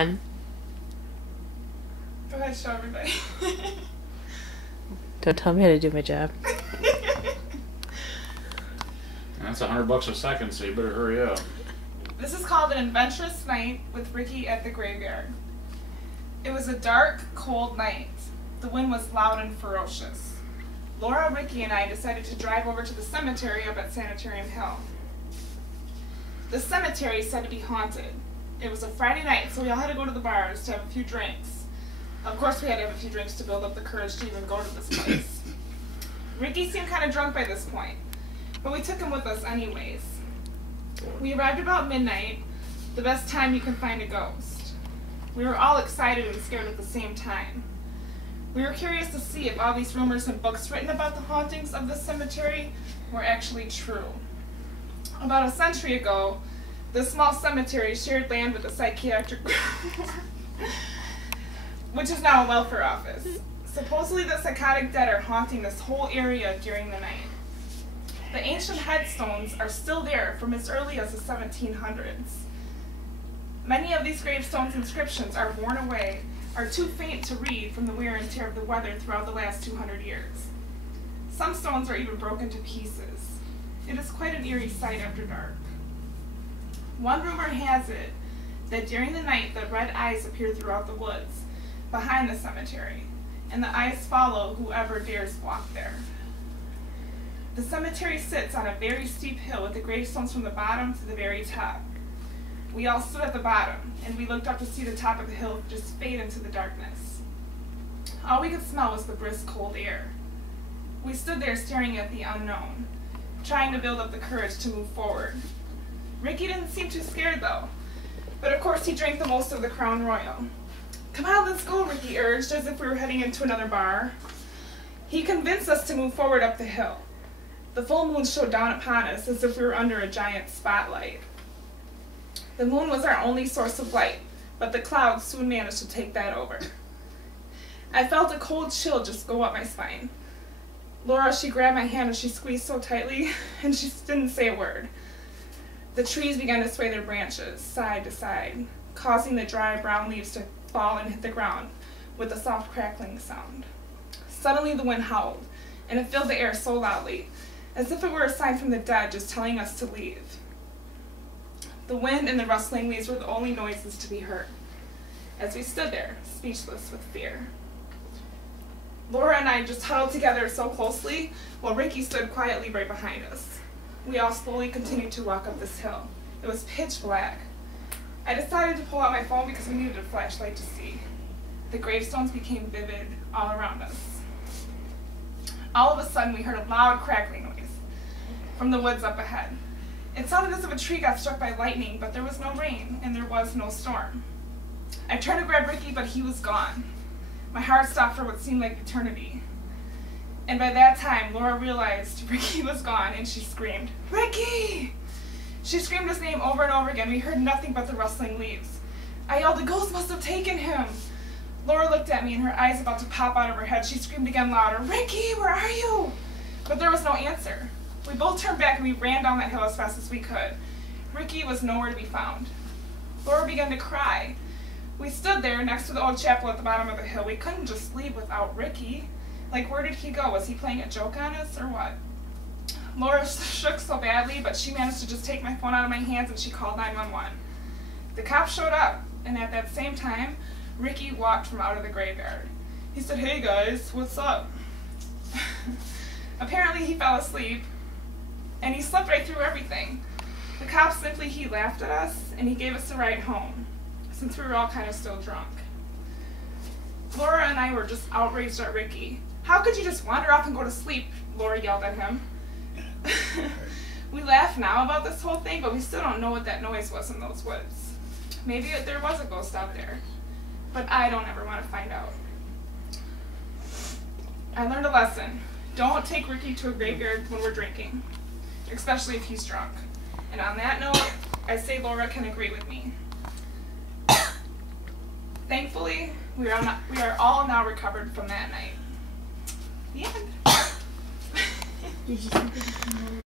Go ahead, show everybody. Don't tell me how to do my job. That's $100 a second, so you better hurry up. This is called An Adventurous Night with Ricky at the Graveyard. It was a dark, cold night. The wind was loud and ferocious. Laura, Ricky, and I decided to drive over to the cemetery up at Sanitarium Hill. The cemetery is said to be haunted. It was a Friday night, so we all had to go to the bars to have a few drinks. Of course, we had to have a few drinks to build up the courage to even go to this place. Ricky seemed kind of drunk by this point, but we took him with us anyways. We arrived about midnight, the best time you can find a ghost. We were all excited and scared at the same time. We were curious to see if all these rumors and books written about the hauntings of this cemetery were actually true. About a century ago, this small cemetery shared land with a psychiatric group, which is now a welfare office. Supposedly the psychotic dead are haunting this whole area during the night. The ancient headstones are still there from as early as the 1700s. Many of these gravestones' inscriptions are worn away, are too faint to read from the wear and tear of the weather throughout the last 200 years. Some stones are even broken to pieces. It is quite an eerie sight after dark. One rumor has it that during the night the red eyes appear throughout the woods behind the cemetery, and the eyes follow whoever dares walk there. The cemetery sits on a very steep hill with the gravestones from the bottom to the very top. We all stood at the bottom, and we looked up to see the top of the hill just fade into the darkness. All we could smell was the brisk, cold air. We stood there staring at the unknown, trying to build up the courage to move forward. Ricky didn't seem too scared, though, but of course he drank the most of the Crown Royal. "Come on, let's go," Ricky urged, as if we were heading into another bar. He convinced us to move forward up the hill. The full moon shone down upon us as if we were under a giant spotlight. The moon was our only source of light, but the clouds soon managed to take that over. I felt a cold chill just go up my spine. Laura, she grabbed my hand and she squeezed so tightly, and she didn't say a word. The trees began to sway their branches side to side, causing the dry brown leaves to fall and hit the ground with a soft crackling sound. Suddenly the wind howled, and it filled the air so loudly, as if it were a sign from the dead just telling us to leave. The wind and the rustling leaves were the only noises to be heard, as we stood there, speechless with fear. Laura and I just huddled together so closely, while Ricky stood quietly right behind us. We all slowly continued to walk up this hill. It was pitch black. I decided to pull out my phone because we needed a flashlight to see. The gravestones became vivid all around us. All of a sudden, we heard a loud crackling noise from the woods up ahead. It sounded as if a tree got struck by lightning, but there was no rain, and there was no storm. I turned to grab Ricky, but he was gone. My heart stopped for what seemed like eternity. And by that time, Laura realized Ricky was gone, and she screamed, "Ricky!" She screamed his name over and over again. We heard nothing but the rustling leaves. I yelled, "The ghost must have taken him!" Laura looked at me, and her eyes about to pop out of her head. She screamed again louder, "Ricky, where are you?" But there was no answer. We both turned back and we ran down that hill as fast as we could. Ricky was nowhere to be found. Laura began to cry. We stood there next to the old chapel at the bottom of the hill. We couldn't just leave without Ricky. Like, where did he go? Was he playing a joke on us or what? Laura shook so badly, but she managed to just take my phone out of my hands and she called 911. The cops showed up, and at that same time, Ricky walked from out of the graveyard. He said, "Hey guys, what's up?" Apparently he fell asleep, and he slept right through everything. The cops he laughed at us, and he gave us a ride home, since we were all kind of still drunk. Laura and I were just outraged at Ricky. "How could you just wander off and go to sleep?" Laura yelled at him. We laugh now about this whole thing, but we still don't know what that noise was in those woods. Maybe there was a ghost out there, but I don't ever want to find out. I learned a lesson. Don't take Ricky to a graveyard when we're drinking, especially if he's drunk. And on that note, I say Laura can agree with me. Thankfully, we are all now recovered from that night. The end. Did you think